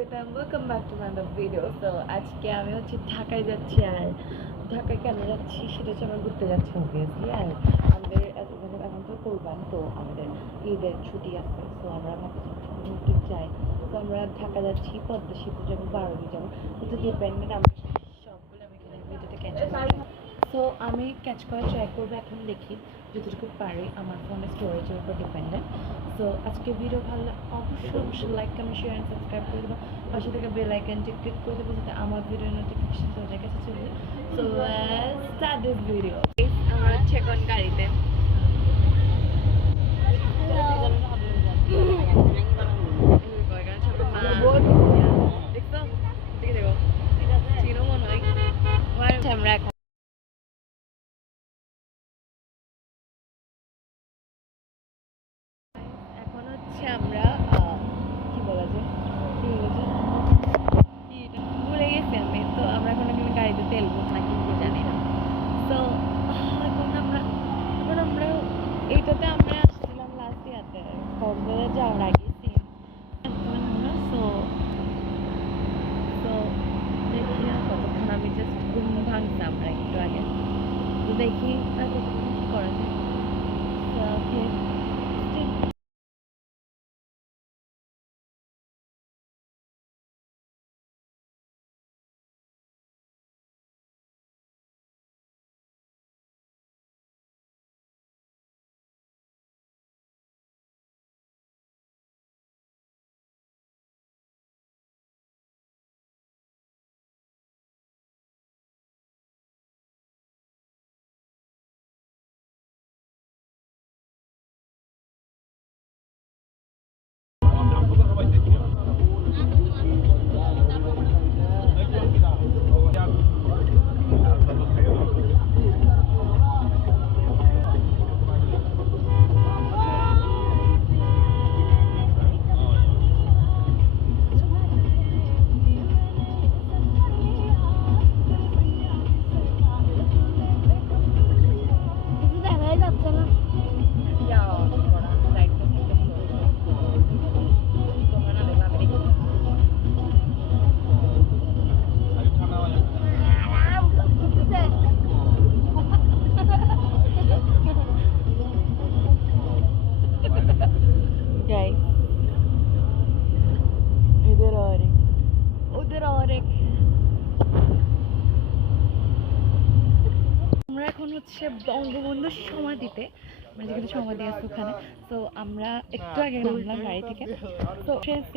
Welcome back to another video. So আজকে আমি হচ্ছে ঢাকায় যাচ্ছি আর ঢাকায় কেন যাচ্ছি সেটা হচ্ছে আমরা ঘুরতে যাচ্ছি obviously আর আমাদের এখন তো কোরবান তো আমাদের ঈদের ছুটি আছে তো আমরা ঘুরতে চাই তো আমরা ঢাকা যাচ্ছি পদ্মা সেতু যাবো বারোই যাবো কিন্তু ডিপেন্ডেন্ট আমরা সবগুলো আমি এখানে ভিডিওতে ক্যাচ করবো সো আমি ক্যাচ করার ট্রাই করবো এখন দেখি যতটুকু পারি আমার ফোনের স্টোরেজের উপর ডিপেন্ডেন্ট সো আজকে ভিডিও ভালো অবশ্যই like comment share and subscribe করে দেবো পাশে থেকে বেল আইকনটি ক্লিক করে দেবো যাতে আমার ভিডিও নোটিফিকেশন তোমাদের কাছে চলে যায় সো স্টার্ট দিস ভিডিও আমরা হচ্ছে এখন গাড়িতে আমরা এখন হচ্ছে আমরা কি বলা যায় ভুলে গেছি আমি তো আমরা এখন এখানে গাড়িতে তেল বোঝা কিন্তু জানি না তো এখন আমরা এইটাতে আমরা আসছিলাম লাস্ট ইয়ারতে কক্সবাজার যাওয়ার আগে আমরা তো দেখি কতক্ষণ আমি জাস্ট ঘুম ভাঙতাম আমরা একটু আগে তো দেখি কি করা যায় ওকে আমরা এখন হচ্ছে বঙ্গবন্ধুর সমাধিতে মানে যেখানে সমাধি আছে ওখানে তো আমরা একটু আগে নামলাম গাড়ি থেকে তো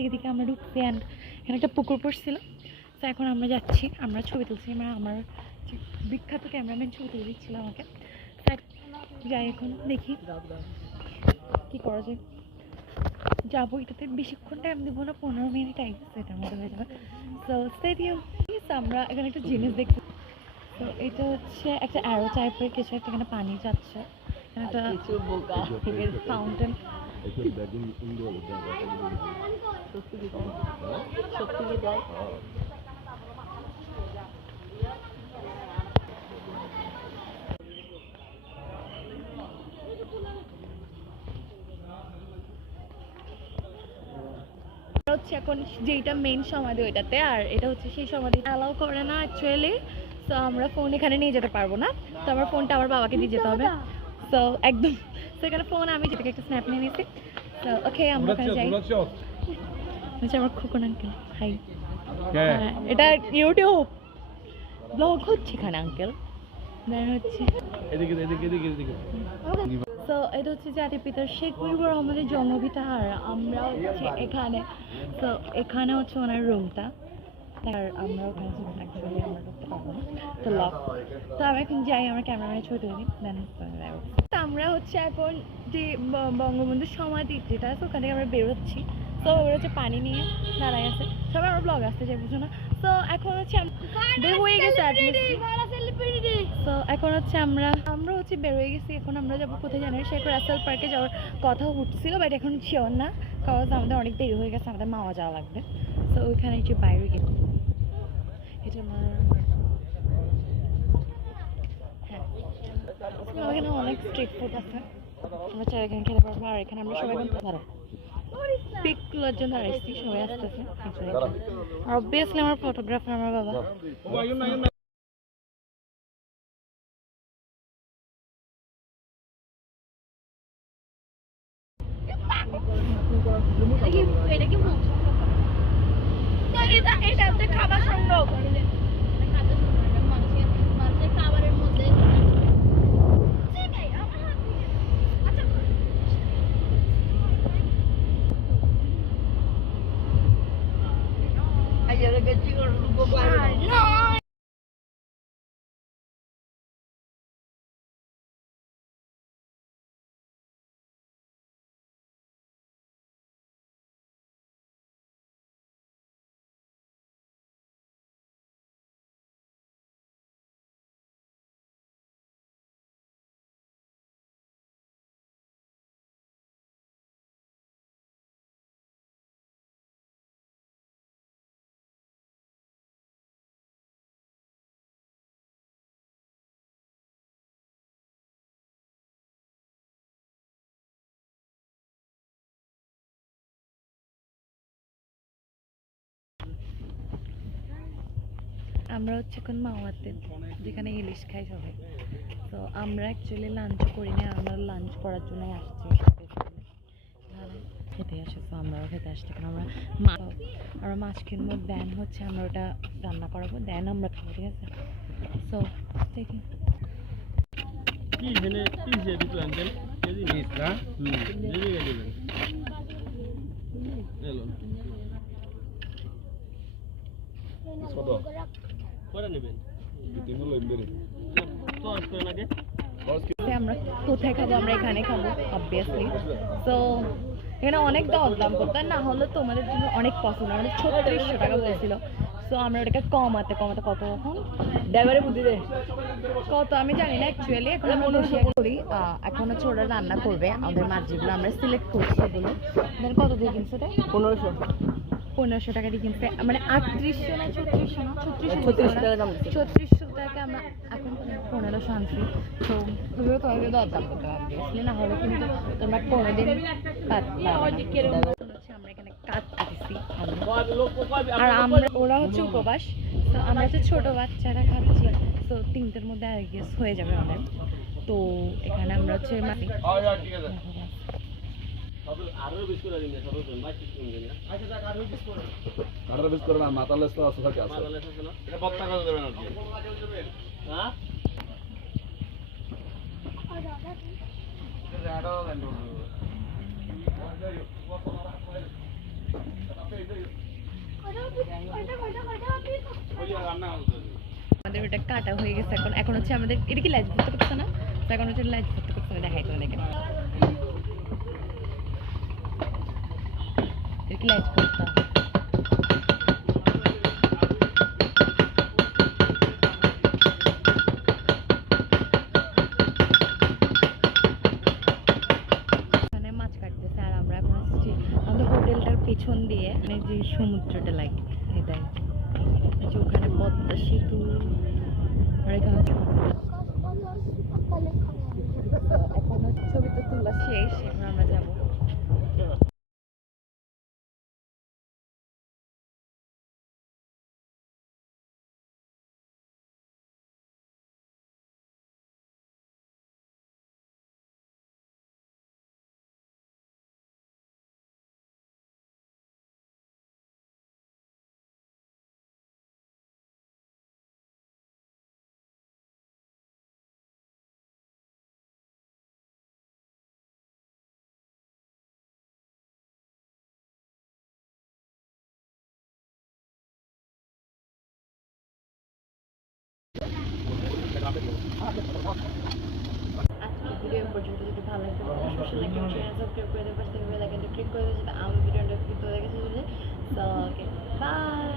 দিকে আমরা ঢুকছি অ্যান্ড এখানে একটা পুকুর পড়ছিল তো এখন আমরা যাচ্ছি আমরা ছবি তুলছি আমার বিখ্যাত ক্যামেরাম্যান ছবি তুলে দিচ্ছিল আমাকে যাই এখন দেখি কি করা যায় যাবো এটাতে বেশিক্ষণ টাইম দেবো না 15 মিনিট আইসে এটার মধ্যে হয়ে যাবে তো স্টেডিয়াম আমরা এখানে একটা জিনিস দেখছি তো এটা হচ্ছে একটা অ্যারো টাইপের কিছু একটা এখানে পানি যাচ্ছে একটা ফাউন্টেন হচ্ছে এখন যেটা মেইন সমাধি ওইটাতে আর এটা হচ্ছে সেই সমাধি অ্যালাউ করে না অ্যাকচুয়ালি তো আমরা ফোন এখানে নিয়ে যেতে পারবো না তো আমার ফোনটা আমার বাবাকে দিয়ে যেতে হবে তো একদম তো এখানে ফোন আমি যেটাকে একটা স্ন্যাপ নিয়ে নিয়েছি তো ওকে আমরা ওখানে যাই হচ্ছে আমার খোকন আঙ্কেল হাই এটা ইউটিউব ব্লগ হচ্ছে এখানে আঙ্কেল হচ্ছে তো এটা হচ্ছে জাতির পিতার শেখ মুজিবুর রহমানের জন্মভিটা আর আমরা হচ্ছে এখানে তো এখানে হচ্ছে ওনার রুমটা আর আমরা ওখানে অ্যাকচুয়ালি আমরা ঢুকতে পারবো না তো লক তো আমি এখন যাই আমার ক্যামেরাম্যানের ছবি তুলে নিই দেন তো আমরা হচ্ছে এখন যে বঙ্গবন্ধুর সমাধি যেটা আছে ওখান থেকে আমরা বেরোচ্ছি তো ওরা হচ্ছে পানি নিয়ে দাঁড়ায় আছে সবাই আমার ব্লগ আসতে চাই বুঝো না তো এখন হচ্ছে বের হয়ে গেছে তো এখন হচ্ছে আমরা হচ্ছে বের হয়ে গেছি এখন আমরা যাবো কোথায় জানি শেখ রাসেল পার্কে যাওয়ার কথা উঠছিল বাট এখন শিওর না কারণ আমাদের অনেক দেরি হয়ে গেছে আমাদের মাওয়া যাওয়া লাগবে তো ওইখানে একটু বাইরে গেল এটা আমার হ্যাঁ এখানে অনেক স্ট্রিট ফুড আছে আমরা চাই এখানে খেতে পারবো আর এখানে আমরা সবাই এখন ধরো পিক তোলার জন্য আসছি, সবাই আসতেছে। আর অবভিয়াসলি আমার ফটোগ্রাফার আমার বাবা। খাবার সংগ্রহ খাবারের মধ্যে আমরা হচ্ছে এখন মাওয়াতে, যেখানে ইলিশ খাই সবাই। তো আমরা অ্যাকচুয়ালি লাঞ্চ করি না, আমরা লাঞ্চ করার জন্যই আসছি। খেতে আসে, তো আমরাও খেতে আসছি, কারণ আমরা মাছ কিনবো, দেন হচ্ছে আমরা ওটা রান্না করাবো, দেন আমরা খাবো, ঠিক আছে? সো দেখি আমরা কোথায় খাবো। আমরা এখানে খাবো অবভিয়াসলি। তো এখানে অনেক দাম করতে, না হলে তোমাদের জন্য অনেক পছন্দ। আমাদের 3600 টাকা বলেছিল। তো আমরা ওটাকে কমাতে কত এখন ড্রাইভারে বুদ্ধি দেয় কত আমি জানি না অ্যাকচুয়ালি। এখন আমি করি, এখন হচ্ছে ওরা রান্না করবে আমাদের মাছ যেগুলো আমরা সিলেক্ট করছি এগুলো। দেন কত দিয়ে কিনছে ওটা? 1500 টাকা দিয়ে কিনছে, মানে 3800 না 3600 না 3600 টাকা আমরা এখন 1500 আনছি। তো তুমিও তোমাকে দরদাম করতে পারবে, না হলে কিন্তু তোমরা কোনোদিন আমরা এখানে কাজ করতেছি। আর আমরা ওরা হচ্ছে উপবাস, তো আমরা হচ্ছে ছোট বাচ্চারা খাচ্ছি। তো 3টের মধ্যে হয়ে যাবে আমাদের। তো এখানে আমরা হচ্ছে আমাদের ওটা কাটা হয়ে গেছে। এখন হচ্ছে আমাদের এটা কি লাইট করতে করছে না, এখন হচ্ছে লাইট করতে করতে দেখাই তোমাদেরকে এটা কি লাইট করতে। মাছ কাটতেছে আর আমরা এখন আসছি আমাদের হোটেলটার পেছন দিয়ে, মানে যে সমুদ্রটা লাগে এটাই, যে ওখানে পদ্মা সেতু। আর এখানে এখন ছবি তো তোলা শেষ, এখন আমরা যাবো। আজকের ভিডিও পর্যন্ত যদি ভালো লাগে অবশ্যই লাইক এবং শেয়ার সাবস্ক্রাইব করে দেবেন, পাশে বেল আইকনটা ক্লিক করে দেবেন যাতে আমার ভিডিওটা ক্লিক করে দেখে। তো ওকে বাই।